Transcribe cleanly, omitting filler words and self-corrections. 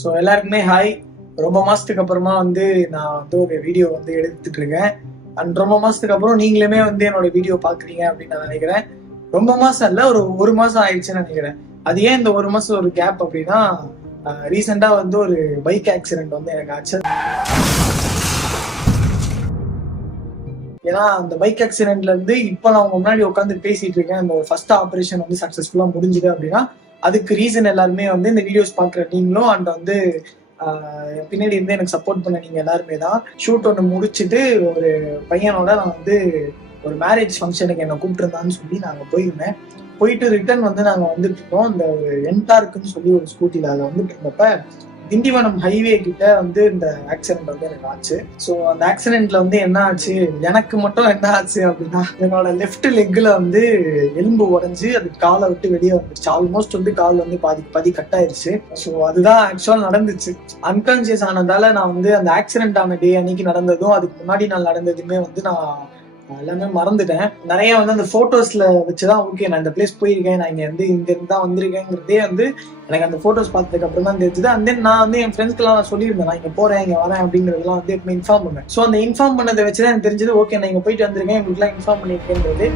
So எல்லாருக்குமே hi. ரொம்ப மாசத்துக்கு அப்புறமா வந்து நான் வந்து ஒரு வீடியோ வந்து எடுத்துட்டு இருக்கேன். அண்ட் ரொம்ப மாசத்துக்கு அப்புறம் நீங்களுமே வந்து என்னோட வீடியோ பாக்குறீங்க அப்படின்னு நான் நினைக்கிறேன். ரொம்ப மாசம் இல்ல, ஒரு மாசம் ஆயிடுச்சுன்னு நினைக்கிறேன். அது ஏன் இந்த ஒரு மாசம் ஒரு கேப் அப்படின்னா, ரீசெண்டா வந்து ஒரு பைக் ஆக்சிடென்ட் வந்து எனக்கு ஆச்சு. ஏன்னா அந்த பைக் ஆக்சிடென்ட்ல இருந்து இப்ப நான் உங்க முன்னாடி உட்காந்து பேசிட்டு இருக்கேன். அந்த ஃபர்ஸ்ட் ஆபரேஷன் வந்து சக்சஸ்ஃபுல்லா முடிஞ்சுது அப்படின்னா அதுக்கு ரீசன் எல்லாருமே வந்து இந்த வீடியோஸ் பாக்குற நீங்களும் அண்ட் வந்து பின்னாடி இருந்து எனக்கு சப்போர்ட் பண்ண நீங்க எல்லாருமே தான். ஷூட் ஒன்று முடிச்சுட்டு ஒரு பையனோட நான் வந்து ஒரு மேரேஜ் ஃபங்க்ஷனுக்கு என்ன கூப்பிட்டுருந்தான்னு சொல்லி நாங்கள் போயிருந்தேன். போயிட்டு ரிட்டர்ன் வந்து நாங்கள் வந்துட்டு இருக்கோம். இந்த ஒரு என்டார்க்குன்னு சொல்லி ஒரு ஸ்கூட்டியில் அதை வந்துட்டு இருந்தப்ப திண்டிவனம் ஹைவே கிட்ட வந்து இந்த ஆக்சிடென்ட் வந்து எனக்கு ஆச்சு. ஸோ அந்த ஆக்சிடென்ட்ல வந்து என்ன ஆச்சு, எனக்கு மட்டும் என்ன ஆச்சு அப்படின்னா, என்னோட லெஃப்ட் லெக்ல வந்து எலும்பு உடைஞ்சு அது காலை விட்டு வெளியே வந்துருச்சு. ஆல்மோஸ்ட் வந்து கால் வந்து பாதி கட் ஆயிருச்சு. ஸோ அதுதான் ஆக்சுவல் நடந்துச்சு. அன்கான்சியஸ் ஆனதால நான் வந்து அந்த ஆக்சிடென்ட் ஆன டே அன்னைக்கு நடந்ததும் அதுக்கு முன்னாடி நாள் நடந்ததுமே வந்து நான் எல்லாமே மறந்துட்டேன். நிறைய வந்து அந்த போட்டோஸ்ல வச்சுதான் ஓகே நான் இந்த பிளேஸ் போயிருக்கேன், நான் இங்க இருந்து தான் வந்திருக்கேங்கிறதே வந்து எனக்கு அந்த போட்டோஸ் பார்த்ததுக்கு அப்புறம் தான் தெரிஞ்சது. அண்ட் தென் நான் வந்து என் ஃப்ரெண்ட்ஸ்க்கெல்லாம் நான் சொல்லியிருந்தேன் நான் இங்க போறேன் இங்க வரேன் அப்படிங்கிறதெல்லாம் வந்து இன்ஃபார்ம் பண்ணேன். ஸோ அந்த இன்ஃபார்ம் பண்ணதை வச்சுதான் எனக்கு தெரிஞ்சது ஓகே நான் இங்க போயிட்டு வந்திருக்கேன், உங்களுக்கு எல்லாம் இன்ஃபார்ம் பண்ணியிருக்கேன்றது.